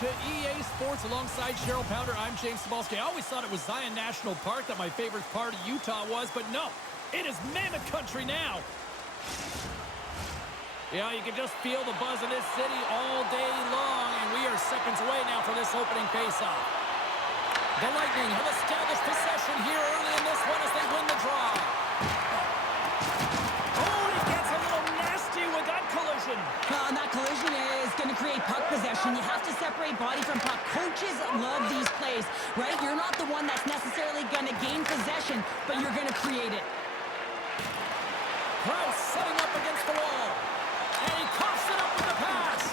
to EA Sports alongside Cheryl Pounder. I'm James Cebulski. I always thought it was Zion National Park that my favorite part of Utah was, but no, it is Mammoth Country now. Yeah, you can just feel the buzz in this city all day long, and we are seconds away now from this opening faceoff. The Lightning have established possession here early in this one as they win the draw. Oh, he gets a little nasty with that collision. And that collision is going to create puck possession. You have to separate body from puck. Coaches love these plays, right? You're not the one that's necessarily going to gain possession, but you're going to create it. Krause setting up against the wall. And he coughs it up with the pass.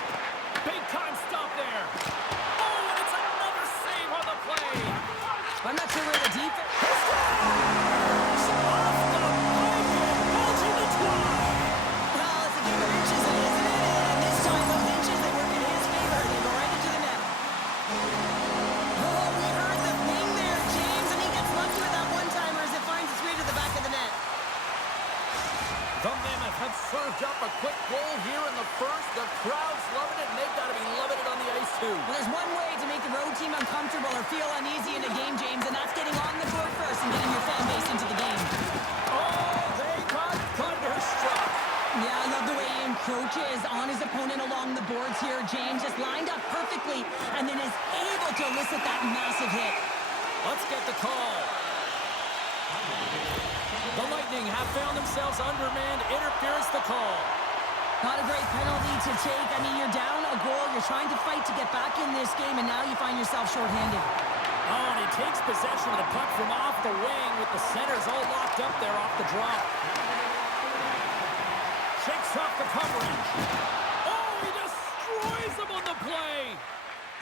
Big time stop there. Oh, and it's another save on the play. I'm not sure where the defense... Off the pipe and bulging the twine. Well, it's a game of inches, isn't it? And this time, those inches, they work in his favor. They go right into the net. Oh, we heard the ping there, James, and he gets lucky with that one-timer as it finds its way to the back of the net. The Mammoth have served up a quick goal here in the first. The crowd's loving it, and they've got to be loving it on the ice, too. Well, there's one way to make the road team uncomfortable or feel uneasy in a game, James, and that's getting on the court first and getting your fan base into the game. Oh, they got thunderstruck. Yeah, I love the way he encroaches on his opponent along the boards here. James just lined up perfectly and then is able to elicit that massive hit. Let's get the call. The Lightning have found themselves undermanned. Interference the call. Not a great penalty to take. I mean, you're down a goal. You're trying to fight to get back in this game, and now you find yourself shorthanded. Oh, and he takes possession of the puck from off the wing with the centers all locked up there off the drop. Shakes off the coverage. Oh, he destroys him on the play.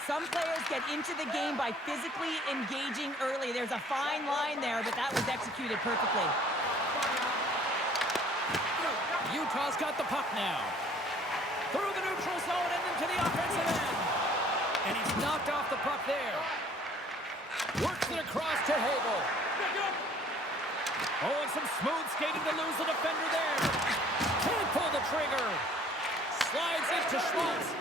Some players get into the game by physically engaging early. There's a fine line there, but that was executed perfectly. Utah's got the puck now. Through the neutral zone and into the offensive end. And he's knocked off the puck there. Works it across to Hagel. Oh, and some smooth skating to lose the defender there. Can't pull the trigger. Slides into Schmaltz.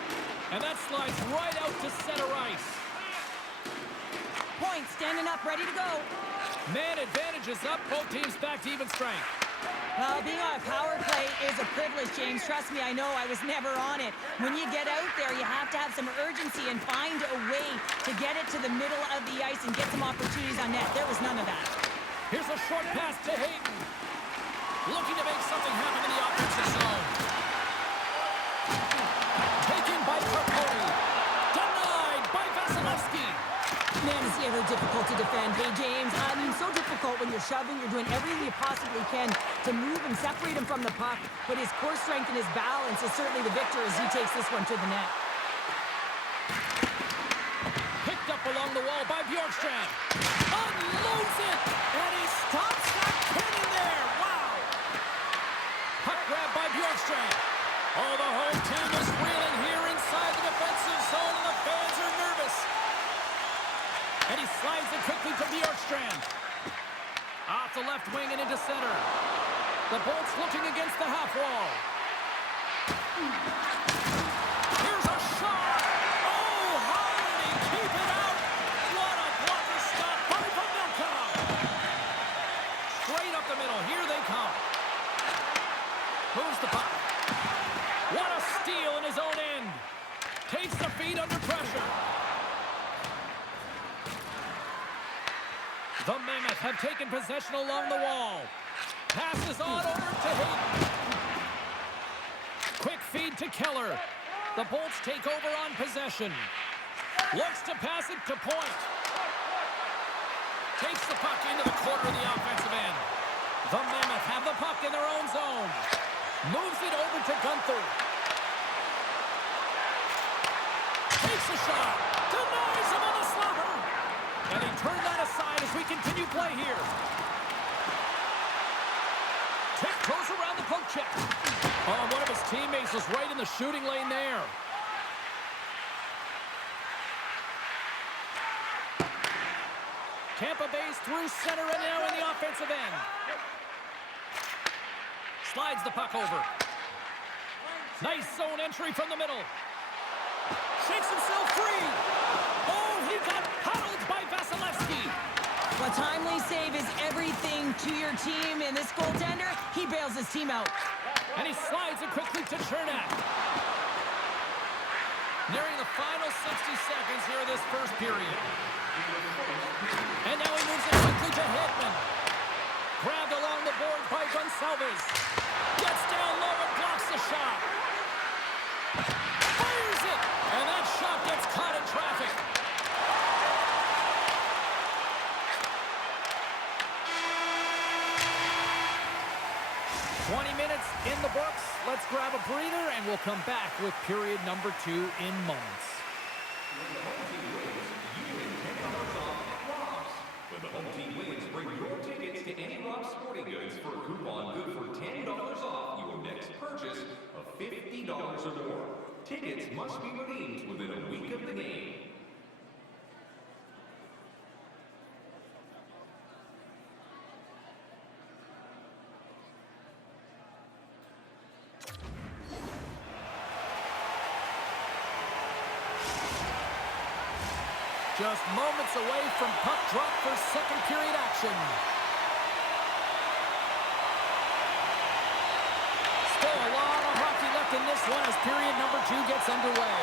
And that slides right out to center ice. Point, standing up, ready to go. Man advantage is up. Both teams back to even strength. Well, being on a power play is a privilege, James. Trust me, I know. I was never on it. When you get out there, you have to have some urgency and find a way to get it to the middle of the ice and get some opportunities on net. There was none of that. Here's a short pass to Hayden. Looking to make something happen in the offensive zone. Taken by Carponi. Denied by Vasilevsky. Man, is he ever difficult to defend. Hey, James, I mean, so difficult when you're shoving. You're doing everything you possibly can to move and separate him from the puck. But his core strength and his balance is certainly the victor as he takes this one to the net. Picked up along the wall by Bjorkstrand. Unloads it, and he stops that cannon there. Wow. Puck grab by Bjorkstrand. Oh, the home team is reeling here inside the defensive zone, and the fans are nervous. And he slides it quickly to Bjorkstrand. Off the left wing and into center. The Bolts looking against the half wall. Here's a shot. Oh, how did he keep it out? What a blocker stop by Pavelka. Straight up the middle. Here they come. Moves the puck. What a steal in his own end. Takes the feed under pressure. The Mammoth have taken possession along the wall. Passes on over to Hayden. Quick feed to Keller. The Bolts take over on possession. Looks to pass it to Point. Takes the puck into the corner of the offensive end. The Mammoth have the puck in their own zone. Moves it over to Gunther. Takes a shot. Denies him on the slapper. And he turned that aside as we continue play here. Tiptoes around the poke check. Oh, one of his teammates was right in the shooting lane there. Tampa Bay's through center and now in the offensive end. Slides the puck over. Nice zone entry from the middle. Shakes himself free. Well, a timely save is everything to your team, and this goaltender, he bails his team out. And he slides it quickly to Chernak. Nearing the final 60 seconds here of this first period. And now he moves it quickly to Hedman. Grabbed along the board by Gonçalves. Gets down low and blocks the shot. Fires it! And that shot gets caught in traffic. Minutes in the books. Let's grab a breather, and we'll come back with period number 2 in moments. When the home team wins, bring your tickets to any Rob Sporting Goods for a coupon good for $10 off your next purchase of $50 or more. Tickets must be redeemed within a week of the game. Just moments away from puck drop for second period action. Still a lot of hockey left in this one as period number 2 gets underway.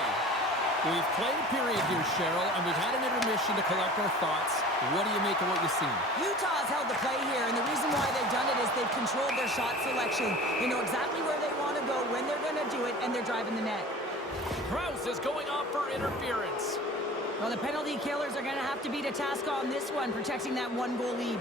We've played a period here, Cheryl, and we've had an intermission to collect our thoughts. What do you make of what you've seen? Utah's held the play here, and the reason why they've done it is they've controlled their shot selection. They know exactly where they want to go, when they're going to do it, and they're driving the net. Krause is going off for interference. Well, the penalty killers are going to have to beat a task on this one, protecting that 1-goal lead.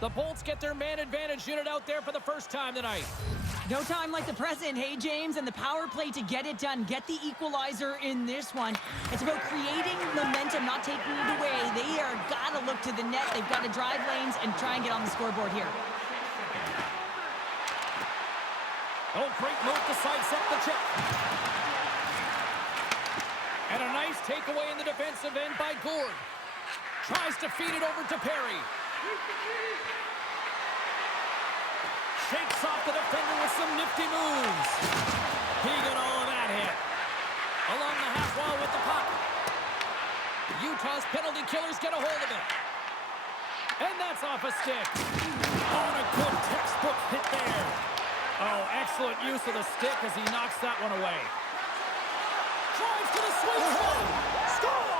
The Bolts get their man advantage unit out there for the first time tonight. No time like the present, hey, James, and the power play to get it done. Get the equalizer in this one. It's about creating momentum, not taking it away. They are got to look to the net. They've got to drive lanes and try and get on the scoreboard here. Oh, great move to sidestep the check. And a nice takeaway in the defensive end by Gourde. Tries to feed it over to Perry. Shakes off the defender with some nifty moves. He got all of that hit. Along the half wall with the puck. Utah's penalty killers get a hold of it. And that's off a stick. Oh, and a good textbook hit there. Oh, excellent use of the stick as he knocks that one away. Drives to the sweet spot. Scores!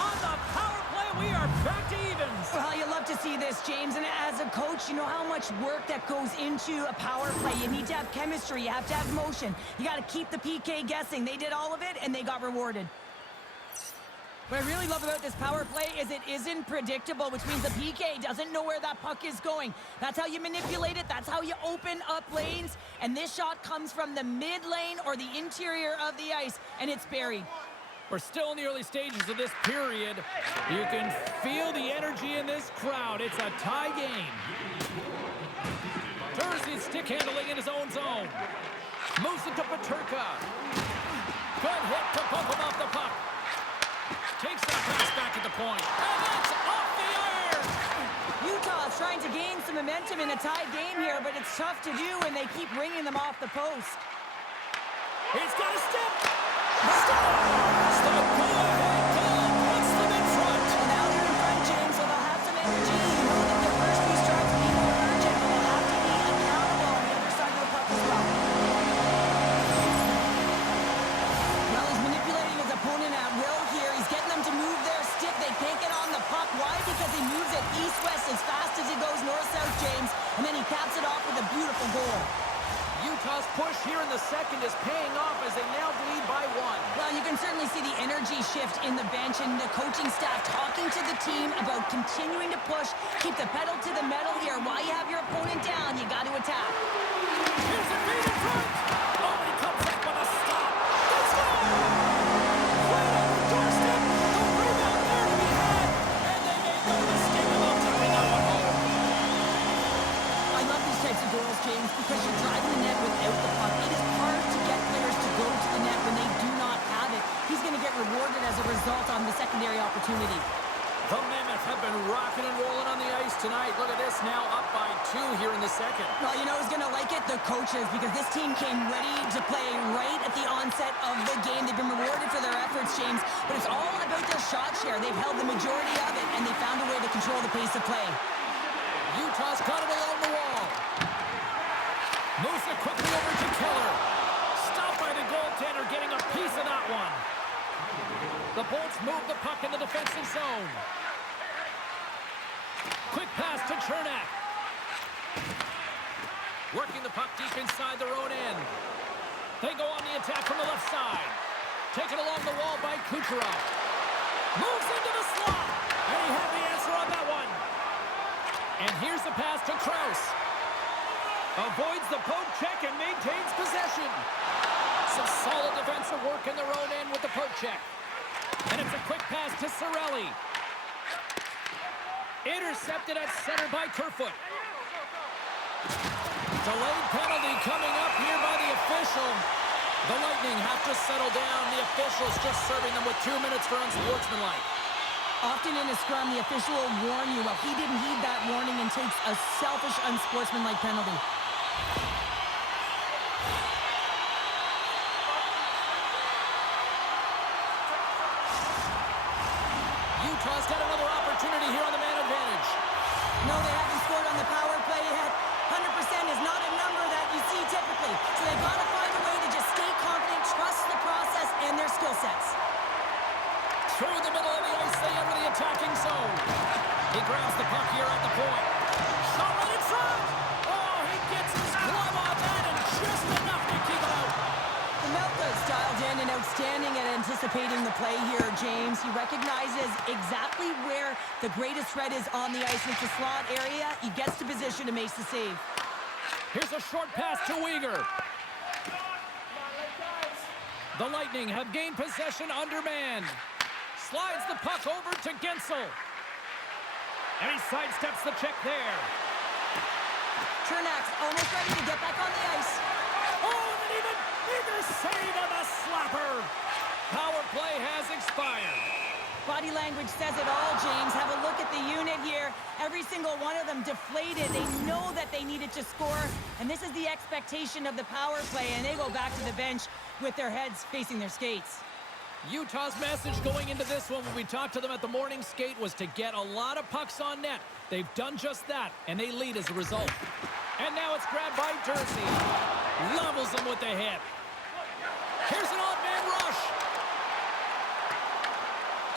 On the power play, we are back to evens. Well, you love to see this, James, and as a coach, you know how much work that goes into a power play. You need to have chemistry. You have to have motion. You got to keep the PK guessing. They did all of it, and they got rewarded. What I really love about this power play is it isn't predictable, which means the PK doesn't know where that puck is going. That's how you manipulate it. That's how you open up lanes. And this shot comes from the mid lane or the interior of the ice, and it's buried. We're still in the early stages of this period. You can feel the energy in this crowd. It's a tie game. Jersey's stick handling in his own zone. Moves it to Peterka. Good hit to bump him off the puck. Takes that pass back at the point. And that's off the iron! Utah's trying to gain some momentum in a tied game here, but it's tough to do when they keep ringing them off the post. He's got a step! Scores! The go-ahead goal puts them in front! Well, now they're in front, James, so they'll have some energy. You know that their first few starts will be more urgent, but they'll have to be accountable on the other side of the puck as well. Well, he's manipulating his opponent at will here. He's getting them to move their stick. They can't get on the puck. Why? Because he moves it east-west as fast as he goes north-south, James, and then he caps it off with a beautiful goal. Utah's push here in the second is paying off as they now lead by 1. Well, you can certainly see the energy shift in the bench and the coaching staff talking to the team about continuing to push, keep the pedal to the metal here. While you have your opponent down, you got to attack. Here's a feed in front! Oh, and he comes up with a stop. They score! Right on the doorstep. The rebound there to be had. And they made no mistake about tying that one home. I love these types of goals, James, because you're driving the net without the puck. It is hard to get players to go to the net when they do not have it. He's going to get rewarded as a result on the secondary opportunity. The Mammoth have been rocking and rolling on the ice tonight. Look at this now, up by 2. 2 here in the second. Well, you know who's going to like it? The coaches, because this team came ready to play right at the onset of the game. They've been rewarded for their efforts, James, but it's all about their shot share. They've held the majority of it, and they found a way to control the pace of play. Utah's got it along the wall. Moves it quickly over to Keller. Stopped by the goaltender, getting a piece of that one. The Bolts move the puck in the defensive zone. Quick pass to Chernak. Working the puck deep inside their own end. They go on the attack from the left side. Taken along the wall by Kucherov. Moves into the slot. And he had the answer on that one. And here's the pass to Krause. Avoids the poke check and maintains possession. Some solid defensive work in their own end with the poke check. And it's a quick pass to Cirelli. Intercepted at center by Kerfoot. Delayed penalty coming up here by the official. The Lightning have to settle down. The official's just serving them with 2 minutes for unsportsmanlike. Often in a scrum, the official will warn you. Well, he didn't heed that warning and takes a selfish, unsportsmanlike penalty. Utah's got another opportunity here on the man advantage. No, they haven't scored on the power play yet. 100% is not a number that you see typically. So they've got to find a way to just stay confident, trust the process and their skill sets. Through the middle of the ice, they enter the attacking zone. He grabs the puck here at the point. Shot right in front. Oh, he gets his glove on that and just enough to keep it out. Melka's dialed in and outstanding at anticipating the play here, James. He recognizes exactly where the greatest threat is on the ice. It's the slot area. He gets to position to make the save. Here's a short pass to Weegar. The Lightning have gained possession undermanned. Slides the puck over to Gensel. And he sidesteps the check there. Chernak's almost ready to get back on the ice. Oh, and even bigger save on the slapper. Power play has expired. Body language says it all, James. Have a look at the unit here. Every single one of them deflated. They know that they needed to score, and this is the expectation of the power play, and they go back to the bench with their heads facing their skates. Utah's message going into this one when we talked to them at the morning skate was to get a lot of pucks on net. They've done just that, and they lead as a result. And now it's grabbed by Jersey. Levels them with the hit. Here's an odd man rush.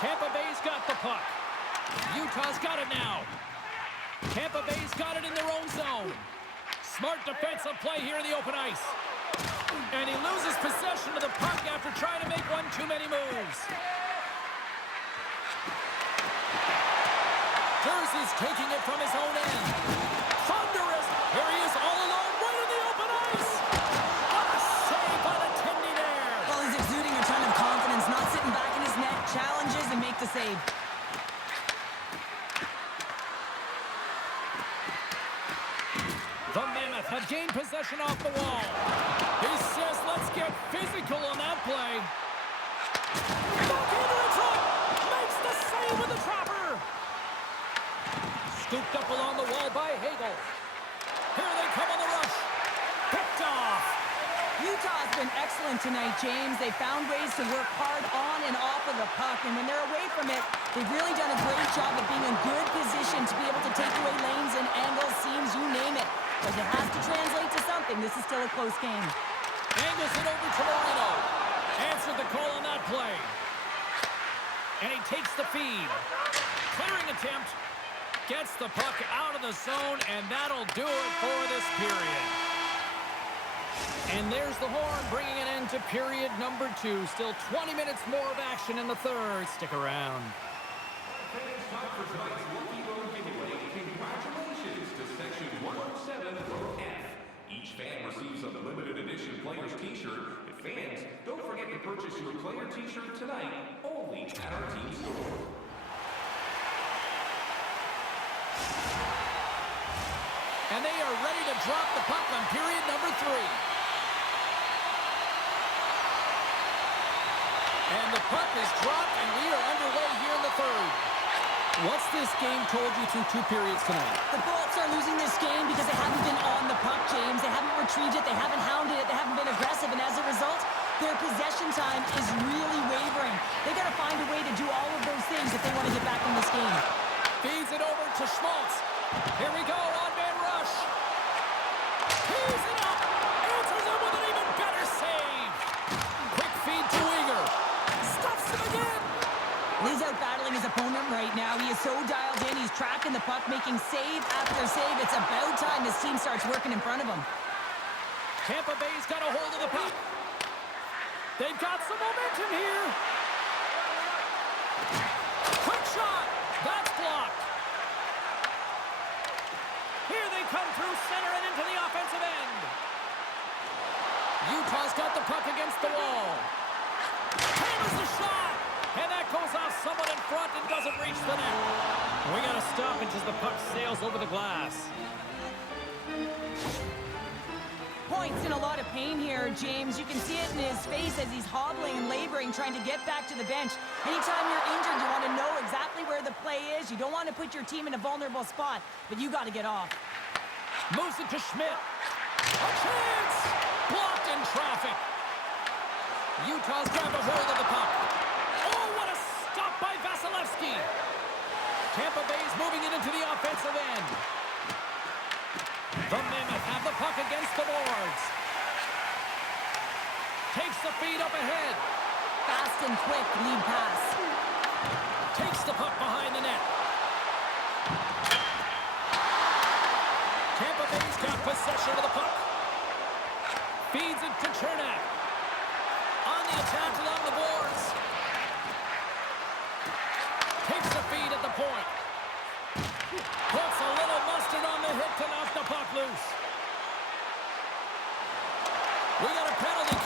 Tampa Bay's got the puck. Utah's got it now. Tampa Bay's got it in their own zone. Smart defensive play here in the open ice. And he loses possession of the puck after trying to make one too many moves. Jersey's taking it from his own end. Thunderous. Here he is all alone right in the open ice. What a save by the Tindy there. Well, he's exuding a ton of confidence, not sitting back in his net, challenges and make the save. The Mammoth have gained possession off the wall. He says, let's get physical on that play. Back into the front. Makes the save with the trapper. Scooped up along the wall by Hagel. Here they come on the rush. Picked off. Utah's been excellent tonight, James. They found ways to work hard on and off of the puck, and when they're away from it, they've really done a great job of being in good position to be able to take away lanes and angles, seams, you name it. But it has to translate to something. This is still a close game. Angles it over to Moreno. Answered the call on that play. And he takes the feed. Clearing attempt. Gets the puck out of the zone, and that'll do it for this period. And there's the horn, bringing it into period number 2. Still 20 minutes more of action in the third. Stick around. It's time for tonight's Lucky Road giveaway. Congratulations to Section 107, Row F. Each fan receives a limited edition player's t-shirt. And fans, don't forget to purchase your player t-shirt tonight, only at our team store. And they are ready to drop the puck on period number 3. And the puck is dropped, and we are underway here in the third. What's this game told you through 2 periods tonight? The Bolts are losing this game because they haven't been on the puck, James. They haven't retrieved it, they haven't hounded it, they haven't been aggressive, and as a result, their possession time is really wavering. They got to find a way to do all of those things if they want to get back in this game. Feeds it over to Schmaltz. Here we go, on-man rush. Tees it up. Answers it with an even better save. Quick feed to Weegar. Stuffs him again. He's out battling his opponent right now. He is so dialed in. He's tracking the puck, making save after save. It's about time his team starts working in front of him. Tampa Bay's got a hold of the puck. They've got some momentum here. Quick shot. That's blocked. Here they come through center and into the offensive end. Utah's got the puck against the wall. Hammers the shot. And that goes off someone in front and doesn't reach the net. We got to stop it as the puck sails over the glass. Points in a lot of pain here, James. You can see it in his face as he's hobbling and laboring, trying to get back to the bench. Anytime you're injured, you want to know exactly where the play is. You don't want to put your team in a vulnerable spot, but you got to get off. Moves it to Schmidt. A chance! Blocked in traffic. Utah's grabbed a hold of the puck. Oh, what a stop by Vasilevsky. Tampa Bay's moving it into the offensive end. The Mammoth have the puck against the boards. Takes the feed up ahead. Fast and quick lead pass. Takes the puck behind the net. Tampa Bay's got possession of the puck. Feeds it to Chernak. On the attack along the boards. Takes the feed at the point. Puts a little mustard on the hit to knock the puck loose. We got a penalty